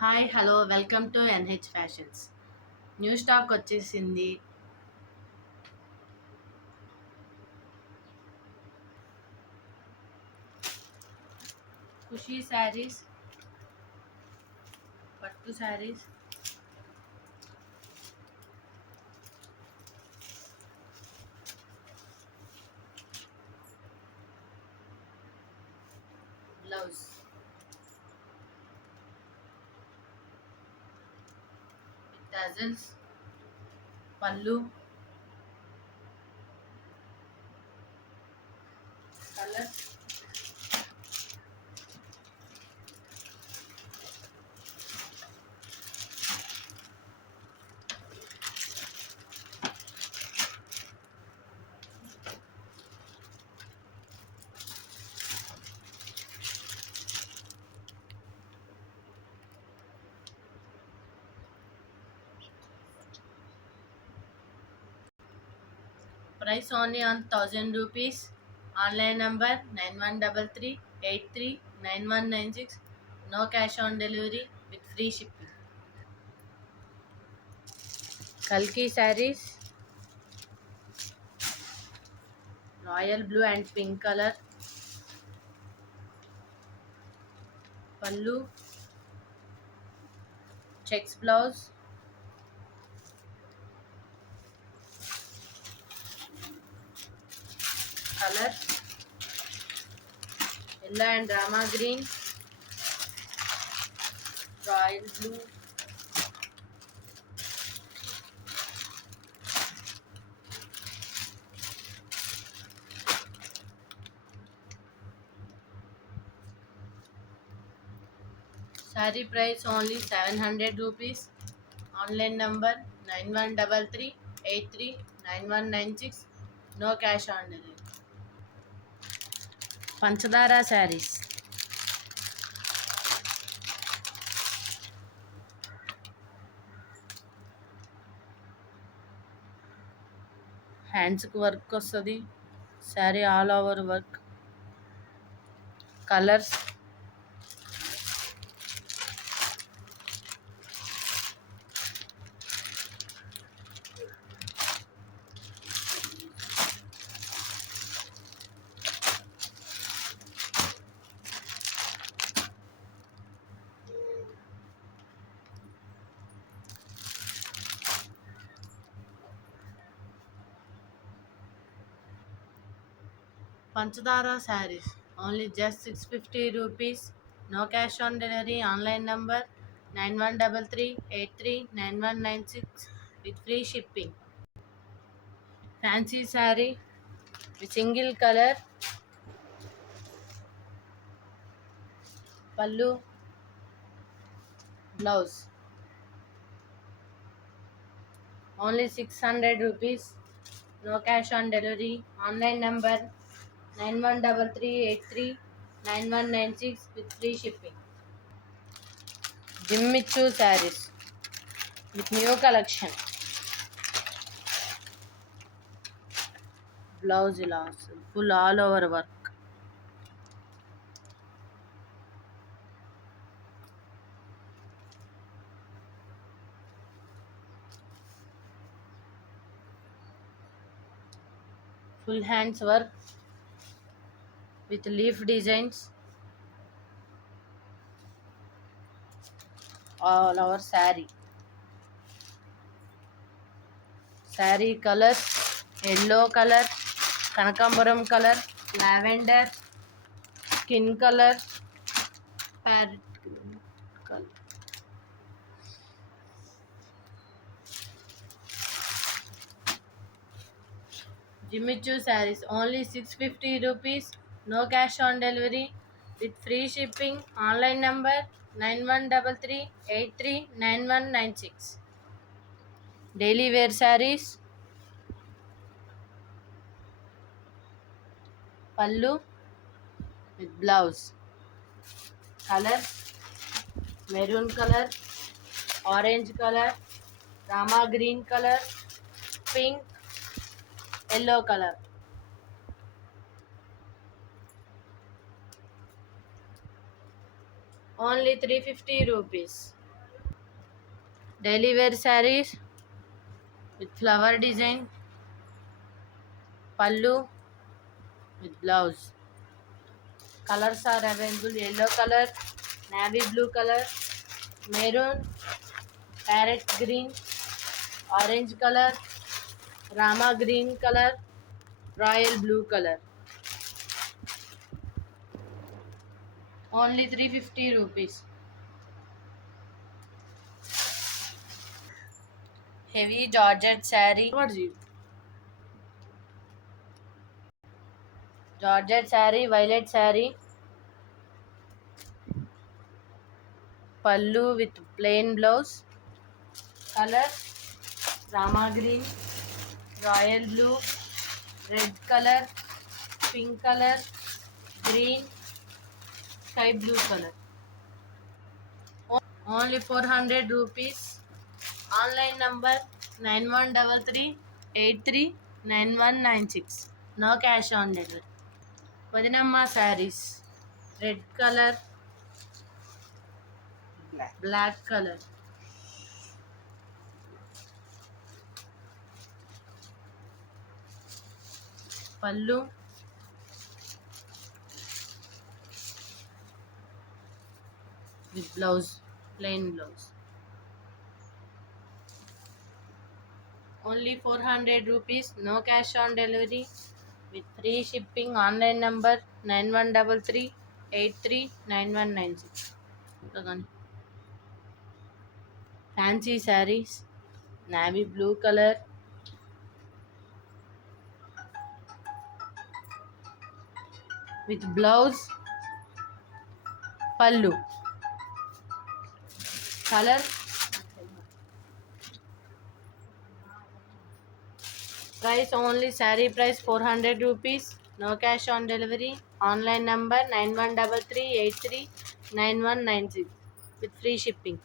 Hi hello welcome to NH fashions. New stock వచ్చేసింది. Khushi sarees, pattu sarees, blouse, with tassels, pallu, colours. Price only on 1000 rupees. Online number 9133839196. No cash on delivery with free shipping. కల్కి sarees, royal blue and pink colour, pallu, checks blouse, colours yellow and drama green, royal blue, saree price only 700 rupees. Online number 9133839196. No cash on delivery. పంచదార శారీస్, హ్యాండ్స్కి work వస్తుంది. Saree all over work. Colours panchadara sarees only just 650 rupees. No cash on delivery. Online number 9133839196 with free shipping. Fancy saree with single colour, pallu, blouse only 600 rupees. No cash on delivery. Online number 9133839196 with free shipping. Jimmichoo sarees with new collection. Blouse ఇలా full all over work. Full hands work with leaf designs all over saree. Saree colors yellow color, కనకాంబరం colour, lavender, skin colour, parrot colour. Jimmichoo sarees only 650 rupees. No cash on delivery with free shipping. Online number 9133839196. Daily wear sarees, pallu with blouse. Color maroon color, orange color, rama green color, pink, yellow color. Only 350 rupees. daily wear sarees with flower design, pallu with blouse. Colors are available: yellow color, navy blue color, maroon, parrot green, orange color, rama green color, royal blue color. Only 350 rupees. Heavy Georgette saree. Georgette saree, violet saree, pallu with plain blouse. Color rama green, royal blue, red color, pink color, green, sky blue color. Only 400 rupees. Online number 9133839196. No cash on delivery. Padinamma sarees. Red color, black color. Pallu with blouse, plain blouse. Only 400 rupees. No cash on delivery. With free shipping. Online number 9133839196. Fancy sarees, navy blue color with blouse, pallu. Color price only saree price 400 rupees. No cash on delivery. Online number 9133839196 with free shipping.